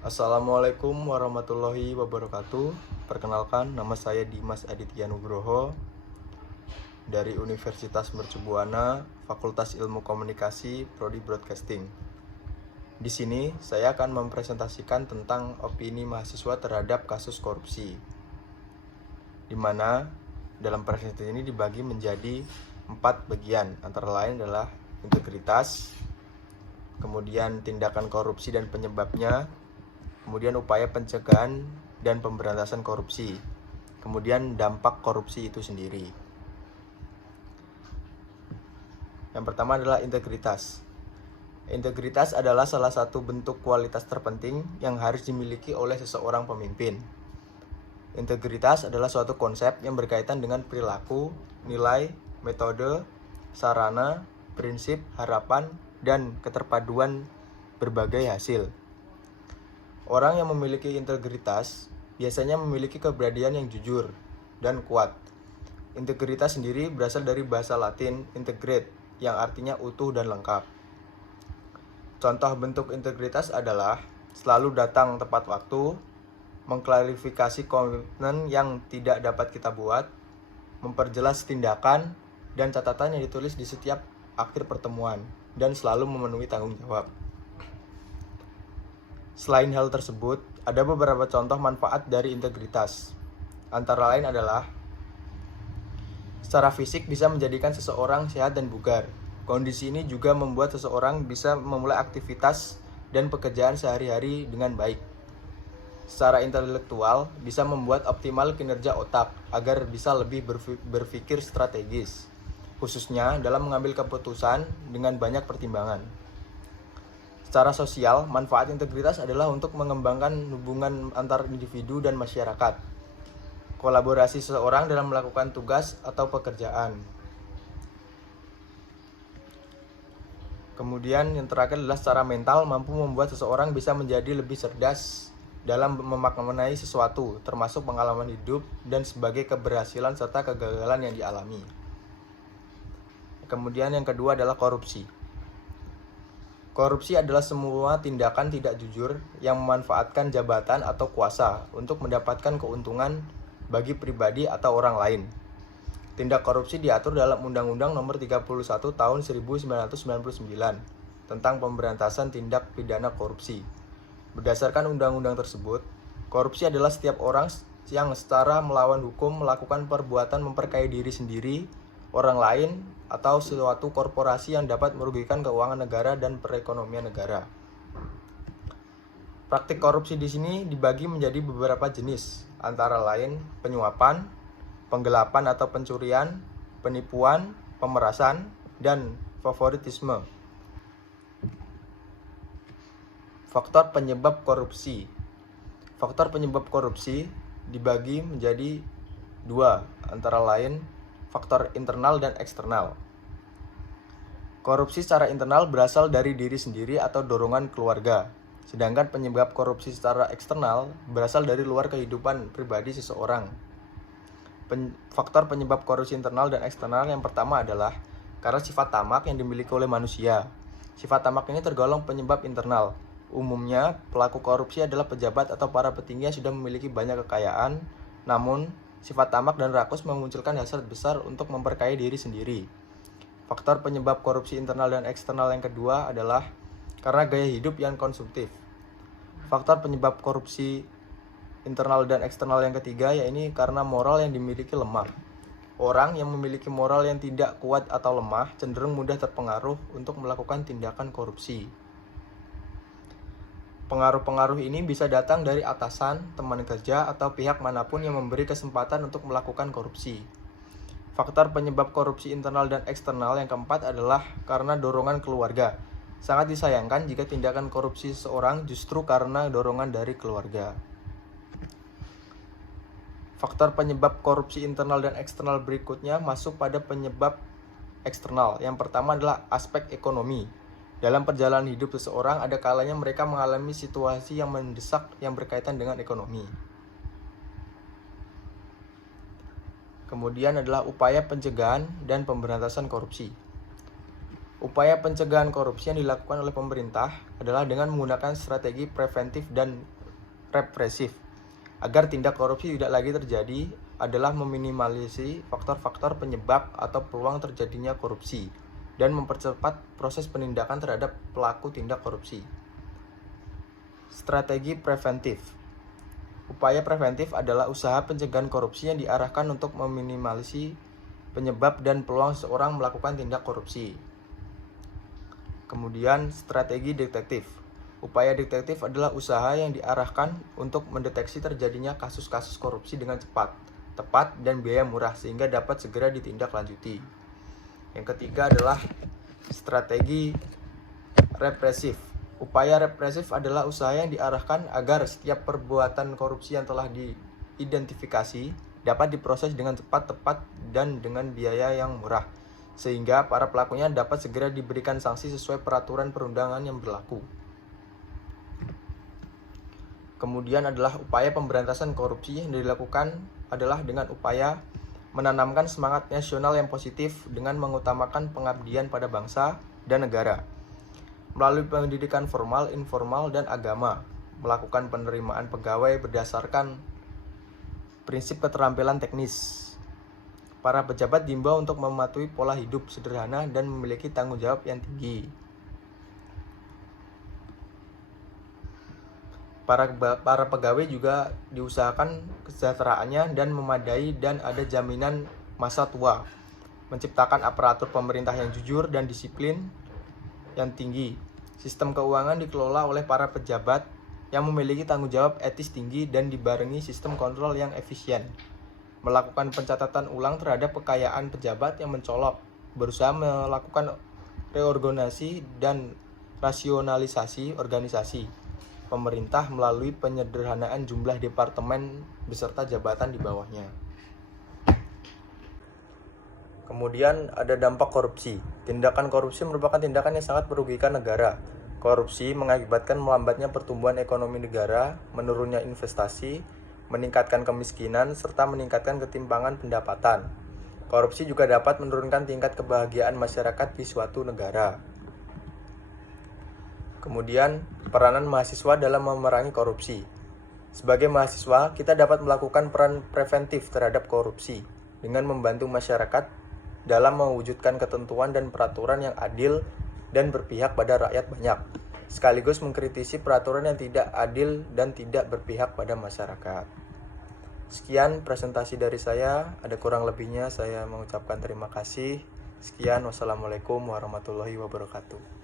Assalamualaikum warahmatullahi wabarakatuh. Perkenalkan, nama saya Dimas Aditya Nugroho dari Universitas Mercubuana, Fakultas Ilmu Komunikasi, Prodi Broadcasting. Di sini saya akan mempresentasikan tentang opini mahasiswa terhadap kasus korupsi, di mana dalam presentasi ini dibagi menjadi 4 bagian, antara lain adalah integritas, kemudian tindakan korupsi dan penyebabnya, kemudian upaya pencegahan dan pemberantasan korupsi, kemudian dampak korupsi itu sendiri. Yang pertama adalah integritas. Integritas adalah salah satu bentuk kualitas terpenting yang harus dimiliki oleh seseorang pemimpin. Integritas adalah suatu konsep yang berkaitan dengan perilaku, nilai, metode, sarana, prinsip, harapan, dan keterpaduan berbagai hasil. Orang yang memiliki integritas biasanya memiliki kepribadian yang jujur dan kuat. Integritas sendiri berasal dari bahasa Latin integrate, yang artinya utuh dan lengkap. Contoh bentuk integritas adalah selalu datang tepat waktu, mengklarifikasi komitmen yang tidak dapat kita buat, memperjelas tindakan dan catatan yang ditulis di setiap akhir pertemuan, dan selalu memenuhi tanggung jawab. Selain hal tersebut, ada beberapa contoh manfaat dari integritas. Antara lain adalah secara fisik bisa menjadikan seseorang sehat dan bugar. Kondisi ini juga membuat seseorang bisa memulai aktivitas dan pekerjaan sehari-hari dengan baik. Secara intelektual bisa membuat optimal kinerja otak agar bisa lebih berpikir strategis, khususnya dalam mengambil keputusan dengan banyak pertimbangan. Secara sosial, manfaat integritas adalah untuk mengembangkan hubungan antar individu dan masyarakat, kolaborasi seseorang dalam melakukan tugas atau pekerjaan. Kemudian yang terakhir adalah secara mental, mampu membuat seseorang bisa menjadi lebih cerdas dalam memaknai sesuatu, termasuk pengalaman hidup dan sebagai keberhasilan serta kegagalan yang dialami. Kemudian yang kedua adalah korupsi. Korupsi adalah semua tindakan tidak jujur yang memanfaatkan jabatan atau kuasa untuk mendapatkan keuntungan bagi pribadi atau orang lain. Tindak korupsi diatur dalam Undang-Undang Nomor 31 Tahun 1999 tentang pemberantasan tindak pidana korupsi. Berdasarkan undang-undang tersebut, korupsi adalah setiap orang yang secara melawan hukum melakukan perbuatan memperkaya diri sendiri, orang lain, atau suatu korporasi yang dapat merugikan keuangan negara dan perekonomian negara. Praktik korupsi di sini dibagi menjadi beberapa jenis, antara lain penyuapan, penggelapan atau pencurian, penipuan, pemerasan, dan favoritisme. Faktor penyebab korupsi. Faktor penyebab korupsi dibagi menjadi 2, antara lain faktor internal dan eksternal. Korupsi secara internal berasal dari diri sendiri atau dorongan keluarga, sedangkan penyebab korupsi secara eksternal berasal dari luar kehidupan pribadi seseorang. Faktor penyebab korupsi internal dan eksternal yang pertama adalah karena sifat tamak yang dimiliki oleh manusia. Sifat tamak ini tergolong penyebab internal. Umumnya, pelaku korupsi adalah pejabat atau para petinggi yang sudah memiliki banyak kekayaan, namun sifat tamak dan rakus memunculkan hasrat besar untuk memperkaya diri sendiri. Faktor penyebab korupsi internal dan eksternal yang kedua adalah karena gaya hidup yang konsumtif. Faktor penyebab korupsi internal dan eksternal yang ketiga yaitu karena moral yang dimiliki lemah. Orang yang memiliki moral yang tidak kuat atau lemah cenderung mudah terpengaruh untuk melakukan tindakan korupsi. Pengaruh-pengaruh ini bisa datang dari atasan, teman kerja, atau pihak manapun yang memberi kesempatan untuk melakukan korupsi. Faktor penyebab korupsi internal dan eksternal yang keempat adalah karena dorongan keluarga. Sangat disayangkan jika tindakan korupsi seseorang justru karena dorongan dari keluarga. Faktor penyebab korupsi internal dan eksternal berikutnya masuk pada penyebab eksternal. Yang pertama adalah aspek ekonomi. Dalam perjalanan hidup seseorang, ada kalanya mereka mengalami situasi yang mendesak yang berkaitan dengan ekonomi. Kemudian adalah upaya pencegahan dan pemberantasan korupsi. Upaya pencegahan korupsi yang dilakukan oleh pemerintah adalah dengan menggunakan strategi preventif dan represif. Agar tindak korupsi tidak lagi terjadi adalah meminimalisasi faktor-faktor penyebab atau peluang terjadinya korupsi dan mempercepat proses penindakan terhadap pelaku tindak korupsi. Strategi preventif. Upaya preventif adalah usaha pencegahan korupsi yang diarahkan untuk meminimalisasi penyebab dan peluang seseorang melakukan tindak korupsi. Kemudian, strategi detektif. Upaya detektif adalah usaha yang diarahkan untuk mendeteksi terjadinya kasus-kasus korupsi dengan cepat, tepat, dan biaya murah sehingga dapat segera ditindaklanjuti. Yang ketiga adalah strategi represif. Upaya represif adalah usaha yang diarahkan agar setiap perbuatan korupsi yang telah diidentifikasi dapat diproses dengan cepat, tepat, dan dengan biaya yang murah, sehingga para pelakunya dapat segera diberikan sanksi sesuai peraturan perundangan yang berlaku. Kemudian adalah upaya pemberantasan korupsi yang dilakukan adalah dengan upaya menanamkan semangat nasional yang positif dengan mengutamakan pengabdian pada bangsa dan negara. Melalui pendidikan formal, informal, dan agama, melakukan penerimaan pegawai berdasarkan prinsip keterampilan teknis. Para pejabat diimbau untuk mematuhi pola hidup sederhana dan memiliki tanggung jawab yang tinggi. Para pegawai juga diusahakan kesejahteraannya dan memadai dan ada jaminan masa tua. Menciptakan aparatur pemerintah yang jujur dan disiplin yang tinggi. Sistem keuangan dikelola oleh para pejabat yang memiliki tanggung jawab etis tinggi dan dibarengi sistem kontrol yang efisien. Melakukan pencatatan ulang terhadap kekayaan pejabat yang mencolok, berusaha melakukan reorganisasi dan rasionalisasi organisasi pemerintah melalui penyederhanaan jumlah departemen beserta jabatan di bawahnya. Kemudian ada dampak korupsi. Tindakan korupsi merupakan tindakan yang sangat merugikan negara. Korupsi mengakibatkan melambatnya pertumbuhan ekonomi negara, menurunnya investasi, meningkatkan kemiskinan, serta meningkatkan ketimpangan pendapatan. Korupsi juga dapat menurunkan tingkat kebahagiaan masyarakat di suatu negara. Kemudian, peranan mahasiswa dalam memerangi korupsi. Sebagai mahasiswa, kita dapat melakukan peran preventif terhadap korupsi dengan membantu masyarakat dalam mewujudkan ketentuan dan peraturan yang adil dan berpihak pada rakyat banyak, sekaligus mengkritisi peraturan yang tidak adil dan tidak berpihak pada masyarakat. Sekian presentasi dari saya, ada kurang lebihnya saya mengucapkan terima kasih. Sekian, wassalamualaikum warahmatullahi wabarakatuh.